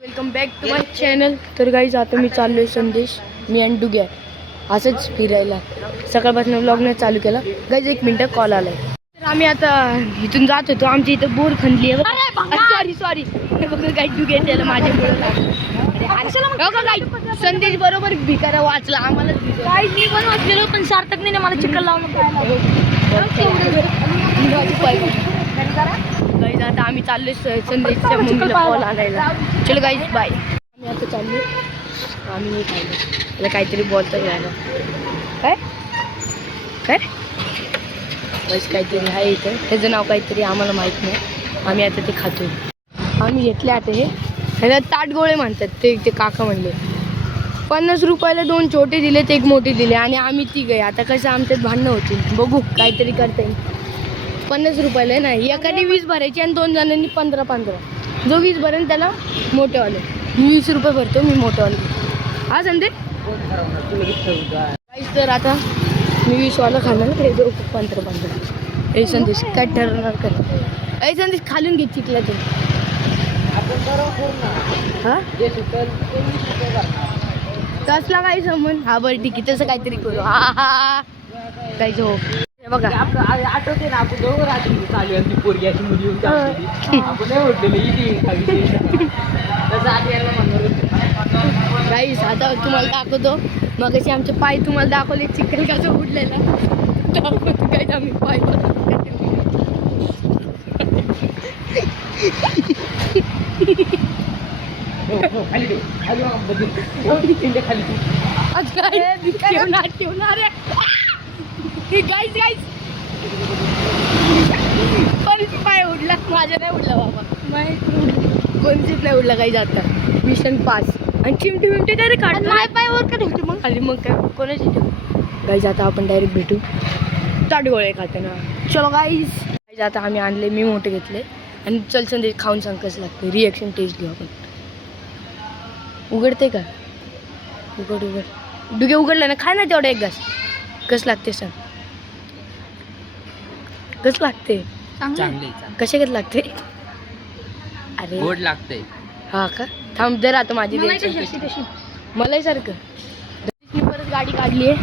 Welcome back to my channel. तर guys आता मी चाललोय संदेश, मी आणि डुग्या असंच फिरायला. सकाळपासून व्लॉग नाही चालू केला. गाईज 1 मिनिट कॉल आलाय. तर आम्ही आता इथून जात होतो. आमची इथं बोर खणली आहे. सॉरी बघा गाईज, डुग्या त्याला माझ्या संदेश बरोबर भिकारा वाचला आम्हाला. काहीच मी पण वाचलेलो, पण सार्थक नाही मला चिकन लावून गाईज आता आम्ही चाललोय संदेशच्या मम्मीला कॉल आणायला. चलो गाईज बाय. आम्ही आता चाललोय. आम्ही नाही खायला, त्याला काहीतरी बोलतात यायला. काय काय बस काहीतरी आहे इथं, त्याचं नाव काहीतरी आम्हाला माहीत नाही. आम्ही आता ते खातोय. आम्ही घेतले आता हे, ह्याला ताटगोळे म्हणतात. ते काका म्हणले 50 रुपयाला 2 छोटे दिलेत, 1 मोठे दिले. आणि आम्ही तिघ आहे. आता कसं आमच्यात भांडणं होतील, बघू काहीतरी करता येईल. 50 रुपयाला नाही, एकाने 20 भरायची आणि 2 जणांनी 15. जो 20 भरेल त्याला मोठेवाले. मी 20 रुपये भरतो, मी मोठेवाले. हा संदेश काहीच. तर आता मी 20वाला खाणार, हे 15. हे संदेश काय ठरवणार कर. हे संदेश खालून घे चिकला तू. हा कसला काही संबंध. हा बरं ठीक आहे, तसं काहीतरी करू. हा काही हो बघा. आठवते ना आपण दोघं रात्री चालू आहे, ती पोरगी अशी मुली होती आपण नाही म्हटलेलं गाईस आता तुम्हाला दाखवतो. मग अशी आमचे पाय तुम्हाला दाखवले, चिकन कसं उडलेलं दाखवतो. काय आम्ही पाय पाय उडला. माझ्या नाही उडला बाबा, कोणतीच नाही उडला. काही जाता मिशन पास. आणि चिमटी बिमटी डायरेक्ट काढतो. पायवर का ठेवते मग खाली, मग काय कोणाची ठेव. गाईज आता आपण डायरेक्ट भेटू ताटगोळे खाताना. चलो गाईज आता आम्ही आणले, मी मोठे घेतले. आणि चल संदेश खाऊन सांग कसं लागतं. रिॲक्शन टेस्ट घेऊ आपण. उघडते का? उघड डुगे उघडलं ना, खा ना तेवढा 1 घास. कसं लागते सांग, कसं लागते. कसे कसं लागते. अरे गोड लागतंय. हा का, थांब जर आता माझी मलाही सारखं. परत गाडी काढली आहे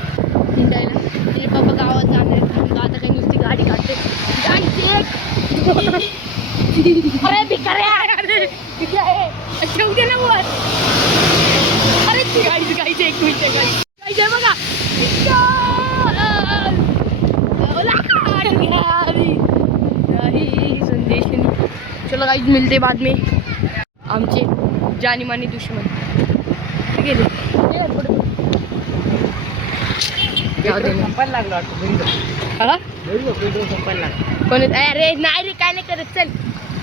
हिंडायला. तिने बाबा गावात जाणार आहे. आता काही नुसती गाडी काढते. अरे भिकारे ठेवू दे ना वर. अरे गाईचं 1 मिनिट गाईचं बघा. संदेश. चलो गाइस मिलते बाद में. आमचे जानी मानी दुश्मन गेले. संपायला लागला कोण अरे नाही रे, काय नाही करत. चल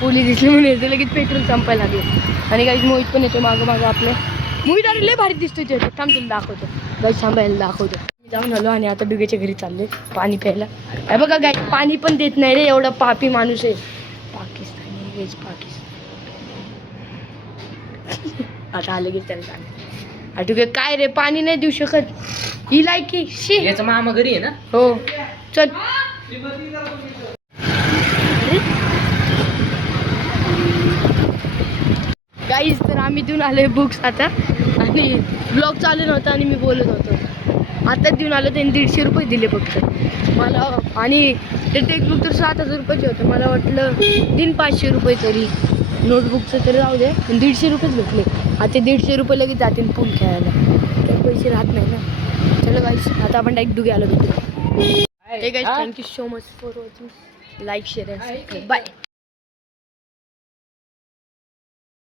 पोलीस दिसले म्हणून येते लगेच पेट्रोल संपायला लागले. आणि काही मोहित पण येतो मागं आपलं. मोहित अरे लय भारी दिसतो ते. थांब तुला दाखवतो. गाई सांभाळायला दाखवतो. जाऊन आलो आणि आता डुग्याच्या घरी चालले पाणी प्यायला. हे बघा गाई पाणी पण देत नाही रे, एवढा पापी माणूस आहे. पाकिस्तानी वेज पाकिस्तान. आता आलं की त्याला सांग. डुगे काय रे, पाणी नाही देऊ शकत. ही लायकी शी. याचा मामा घरी आहे ना. हो चल. गाईज तर आम्ही देऊन आलोय बुक्स आता. आणि ब्लॉग चालू नव्हता आणि मी बोलत होतो. आता देऊन आलो. त्यांनी 150 रुपये दिले फक्त मला. आणि ते टेक्स्टबुक तर 7000 रुपयाचे होतं. मला वाटलं दिन 500 रुपये तरी. नोटबुकचं तरी राहू दे, 150 रुपयेच भेटले. आता 150 रुपये लगेच जातील पूल खेळायला. काही पैसे राहत नाही ना. चलो गाईज आता आपण डायरेक्ट डुगे आलो भेटू. Hey guys thank you so much for watching. Like share and subscribe. Bye.